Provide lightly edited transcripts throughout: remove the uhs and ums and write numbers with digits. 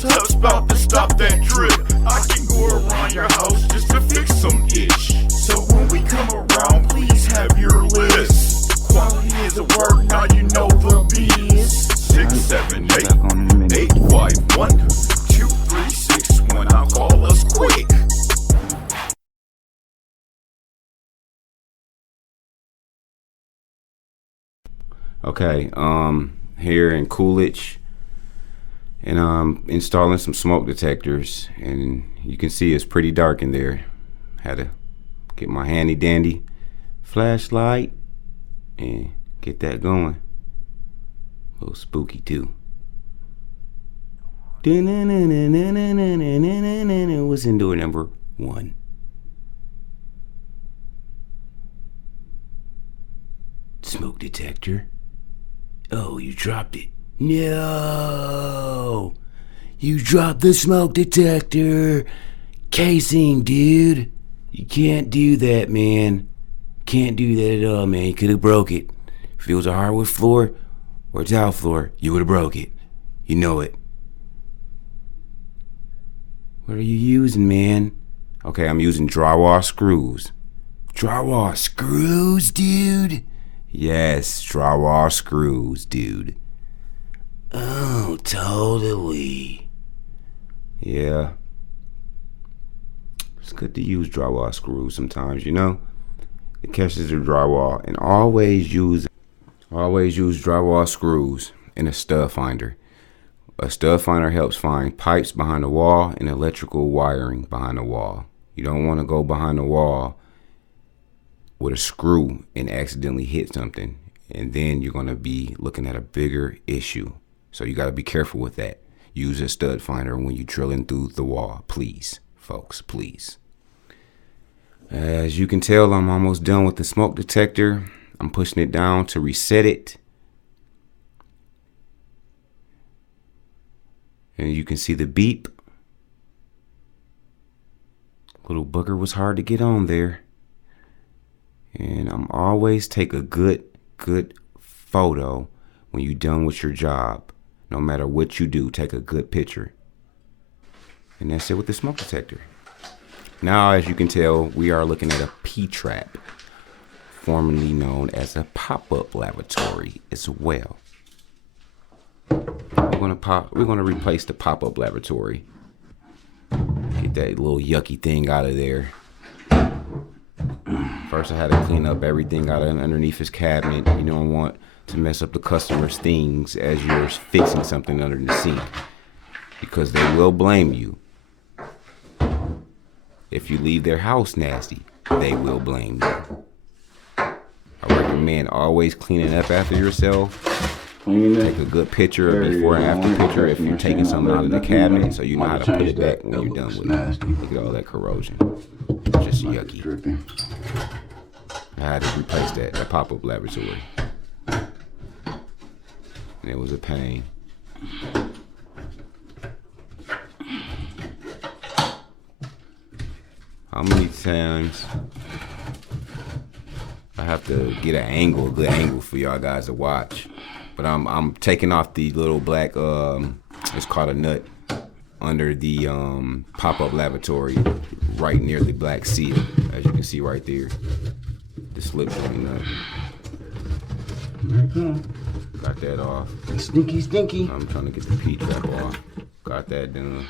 tub's about to stop that drip. I can go around your house just to fix some ish. So when we come around, please have your list. Quality is a word, now you know the biz. 678-851-2361. Now call us quick. Okay, here in Coolidge, and I'm installing some smoke detectors, and you can see it's pretty dark in there. Had to get my handy dandy flashlight and get that going. A little spooky too. What's in door number 1? Smoke detector. Oh, you dropped it. No! You dropped the smoke detector casing, dude. You can't do that, man. Can't do that at all, man. You could have broke it. If it was a hardwood floor or a tile floor, you would have broke it. You know it. What are you using, man? Okay, I'm using drywall screws. Drywall screws, dude? Yes, drywall screws, dude. Oh, totally. Yeah. It's good to use drywall screws sometimes, you know? It catches the drywall. And always use drywall screws in a stud finder. A stud finder helps find pipes behind the wall and electrical wiring behind the wall. You don't want to go behind the wall with a screw and accidentally hit something, and then you're going to be looking at a bigger issue. So you got to be careful with that. Use a stud finder when you're drilling through the wall, please, folks, please. As you can tell, I'm almost done with the smoke detector. I'm pushing it down to reset it. And you can see the beep. Little booger was hard to get on there. And I'm always take a good photo when you're done with your job. No matter what you do, take a good picture. And that's it with the smoke detector. Now, as you can tell, we are looking at a P-trap, formerly known as a pop-up lavatory as well. We're gonna replace the pop-up lavatory. Get that little yucky thing out of there. First, I had to clean up everything out of underneath his cabinet. You don't want to mess up the customer's things as you're fixing something under the sink, because they will blame you. If you leave their house nasty, they will blame you. I recommend always cleaning up after yourself. Take a good picture, a before and after picture if you're taking something out of the cabinet, so you know how to put it back when you're done with it. Look at all that corrosion. Just yucky. I had to replace that pop-up lavatory. And it was a pain. How many times I have to get a good angle for y'all guys to watch? But I'm taking off the little black it's called a nut under the pop-up lavatory right near the black seal, as you can see right there. The slip joint nut. Got that off. Stinky. I'm trying to get the P-trap off. Got that done.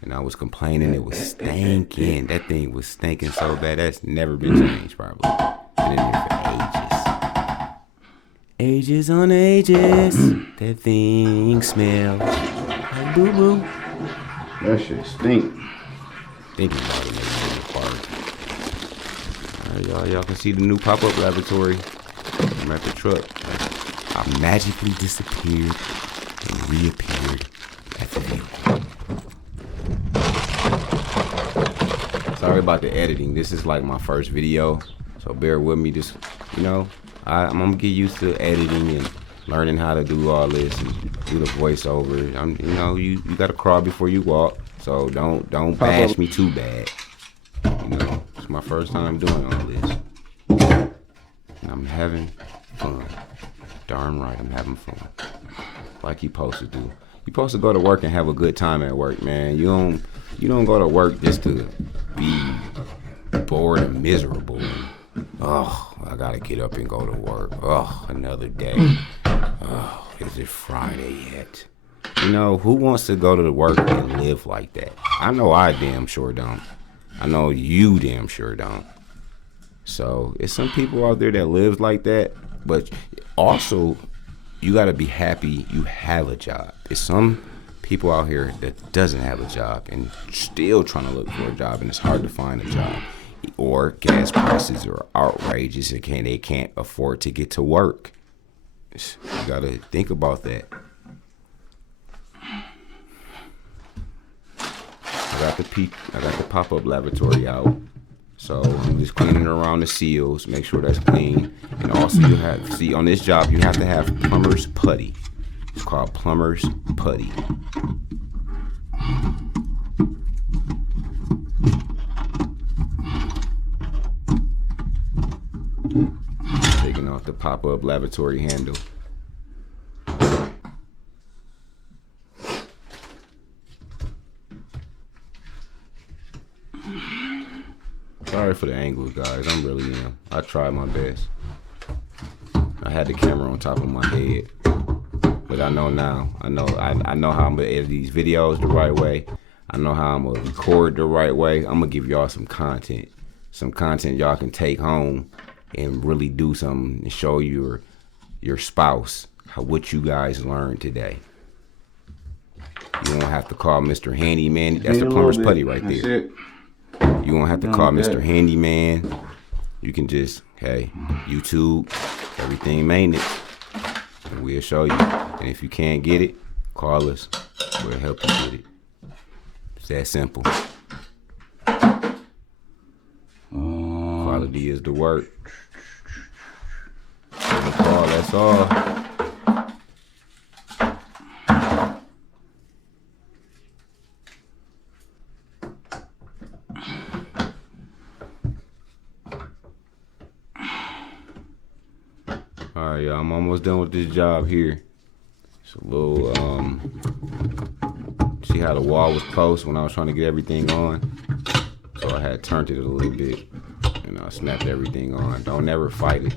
And I was complaining it was stinking. That thing was stinking so bad. That's never been changed, probably. Been in there for ages. Ages on ages. That thing smells like boo-boo. That shit stink. Thinking about it makes it hard. Alright, y'all can see the new pop-up lavatory. I'm at the truck. I magically disappeared and reappeared at the vehicle. Sorry about the editing. This is like my first video, so bear with me. Just, I'm gonna get used to editing and learning how to do all this and do the voiceover. You gotta crawl before you walk, so don't bash me too bad. It's my first time doing all this, and I'm having fun. Darn right, I'm having fun, like you supposed to do. supposed to go to work and have a good time at work, man. You don't go to work just to be bored and miserable. Oh, I gotta get up and go to work. Oh, another day. Oh, is it Friday yet? You know, who wants to go to work and live like that? I know I damn sure don't. I know you damn sure don't. So, it's some people out there that lives like that, but also, you gotta be happy you have a job. There's some people out here that doesn't have a job and still trying to look for a job, and it's hard to find a job. Or gas prices are outrageous and they can't afford to get to work. You gotta think about that. I got the pop-up lavatory out. So I'm just cleaning around the seals, make sure that's clean. And also you have, see on this job, you have to have plumber's putty. It's called plumber's putty. Taking off the pop-up lavatory handle. Sorry for the angles, guys. I'm really I tried my best. I had the camera on top of my head, but I know now. I know how I'm gonna edit these videos the right way. I know how I'm gonna record the right way. I'm gonna give y'all some content y'all can take home and really do something and show your spouse what you guys learned today. You won't have to call Mr. Handyman. That's the plumber's putty right there. You won't have to call Mr. Handyman. You can just, hey, YouTube, everything maintenance, and we'll show you. And if you can't get it, call us. We'll help you get it. It's that simple. Quality is the work. Call, that's all. Alright, y'all, I'm almost done with this job here. It's a little, see how the wall was close when I was trying to get everything on? So I had turned it a little bit, and I snapped everything on. Don't ever fight it.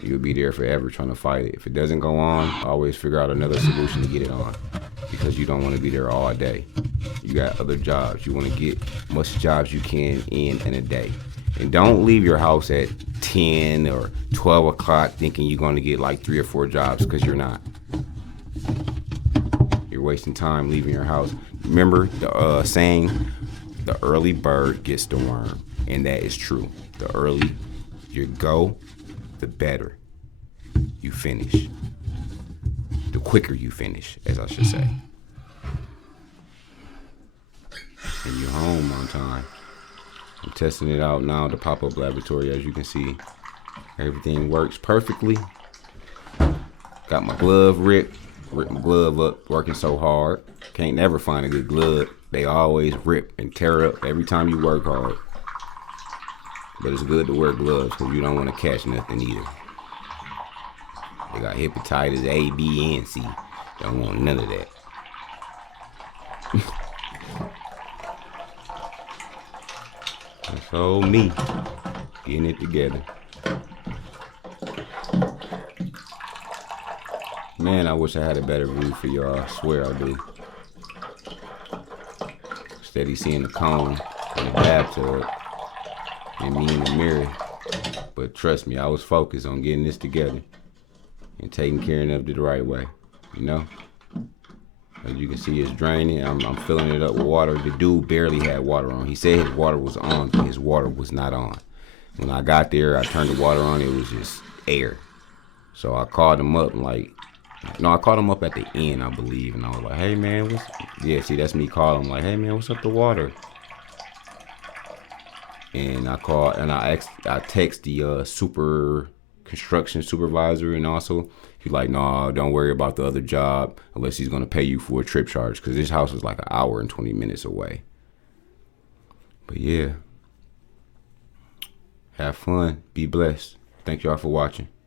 You'll be there forever trying to fight it. If it doesn't go on, always figure out another solution to get it on, because you don't want to be there all day. You got other jobs. You want to get much jobs you can in a day. And don't leave your house at 10 or 12 o'clock thinking you're going to get like 3 or 4 jobs, because you're not. You're wasting time leaving your house. Remember the saying, the early bird gets the worm. And that is true. The early you go, the better you finish. The quicker you finish, as I should say. And you're home on time. I'm testing it out now, the pop-up laboratory. As you can see, everything works perfectly. Got my glove ripped my glove up, working so hard. Can't never find a good glove. They always rip and tear up every time you work hard. But it's good to wear gloves because you don't want to catch nothing either. They got hepatitis A, B, and C. Don't want none of that. So me, getting it together. Man, I wish I had a better view for y'all. I swear I do. Steady seeing the cone in the bathtub and me in the mirror. But trust me, I was focused on getting this together and taking care of it the right way, you know? As you can see, it's draining. I'm filling it up with water. The dude barely had water on. He said his water was on, but his water was not on. When I got there, I turned the water on. It was just air. So I called him up and I called him up at the end, I believe. And I was like, hey, man, that's me calling him. Like, hey, man, what's up the water? And I called and I text the super construction supervisor, and also he's like, no, don't worry about the other job unless he's going to pay you for a trip charge, because this house is like an hour and 20 minutes away. But yeah, have fun, be blessed. Thank y'all for watching.